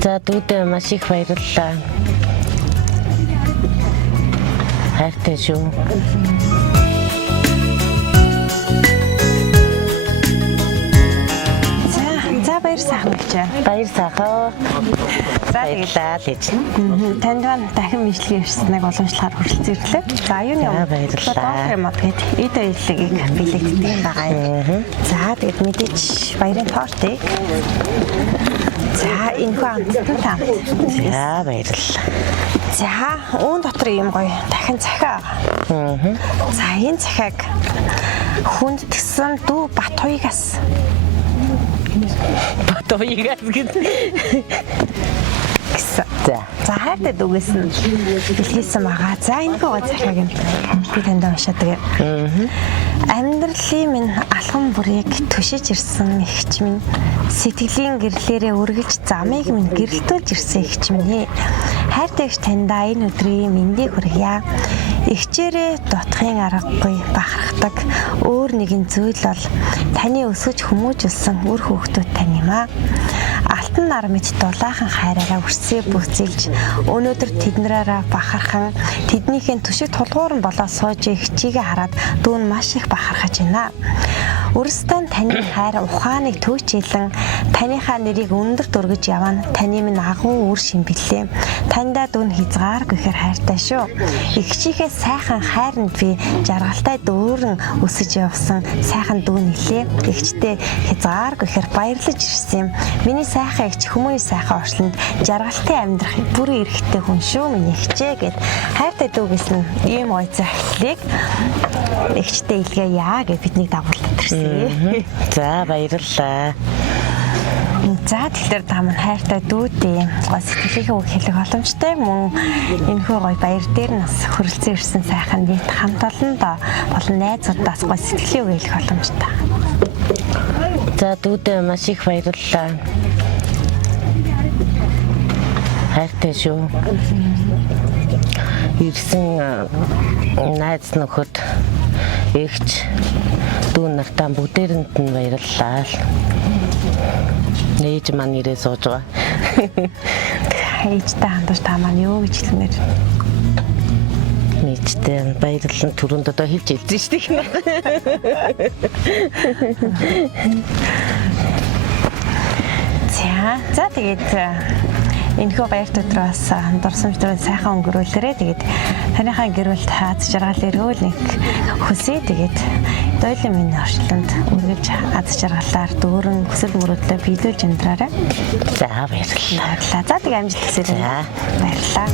За дүүдээ маш их баярлалаа. Хайртай шүү. За баяр сайхан гэж. Баяр сайхан. Баярлалаа гэж. Танд дахин мэдлэгийн ирснэг уламжлахаар хүрэлцэн ирлээ. За аюуны баярлалаа. юм гээд эд баялагийг бэлэгддэг байгаа юм. За тэгээд мэдээч баярын тортыг. За энэ хүн амттай. За баярлалаа. За уун дотор юм гоё дахин цахиа. За энэ цахиаг хүнд тгсэн дүү бат хоёгаас. Бат хоёгаас гэсэн. За хайртай дүүгээс нь бэлгээсэн байгаа. За энэ гоо цахиаг нь би танд уншаадаг. Амьдралын минь алхам бүрийг түшиж ирсэн эгч минь сэтгэлийн гэрлээрээ үргэлж замыг минь гэрэлтүүлж ирсэн эгч минь. Хайртай эгч таньда энэ өдрийн мэндийг хүргье. Эгчээрээ дутхын аргагүй бахархдаг өөр нэгэн зүйл бол таны өсөж хүмүүжүүлсэн үр хүүхдүүд тань юм аа. Алтан нар мэд дулаахан хайраараа үрсээ бүцэлж өнөөдөр тэднэрээрээ бахархан тэднийхээ түшиг тулгуурн болоо сууж эгчигээ хараад дүүн маш их бахархаж байна. Үрстэн таны хайр ухааныг төвчилэн таныхаа нэрийг өндөр дургиж явна. Таны минь агуу үр шимбэлээ. Таньда дүүн хязгааргүй ихэр хайртай шүү. Эгчийнхээ сайхан хайранд би жаргалтай дүүрэн өсөж явсан сайхан дүүн нэлээ. Эгчтэй хязгааргүй ихэр баярлаж ирсэн юм. Миний сайхан эгч хүмүүний сайхан орчлонд жаргалтай амьдрах бүрэн эрхтэй хүн шүү миний эгчээ гэд хайртай дүүгээс нь ийм гоё захидлыг эгчтэй илгээ яа гэж биднийг дагуулдаг гэсэн. За баярлалаа. За тэгэхээр та маань хайртай дүүдээ гоо сэтгэлийнхээ үг хэлэх боломжтой мөн энэхүү гоё баяр дээр нас хөрөлцөн ирсэн сайхан нийт хамт олондоо болон найзуудаас гоо сэтгэлийн үг хэлэх боломжтой. За дүүдээ маш их баярлалаа. Хайртай шүү. Ирсэн найз нөхөд эгч дүүн нартаа бүгдээрэнд нь баярлалаа. Ээж маань ирээ сууж байгаа. Ээжтэй хандаж та маань юу гэж хэлмээр? Ээжтэй баярлалаа түрүүнд одоо хэлж хэлсэн шүү дээ. За тэгээд энэхүү баярт өдрөө бас дурсамж төрөө сайхан өнгөрүүлээрэй. Тэгээд таныхаа гэр бүлд аз жаргал эрүүл нэг хүсье. Тэгээд дойлын миний орчлонд үргэлж аз жаргалаар дүүрэн хүсэл мөрөөдлөө биелүүлж амьдраарай. За баярлалаа. За тэгээд амжилт хүсье. За баярлалаа.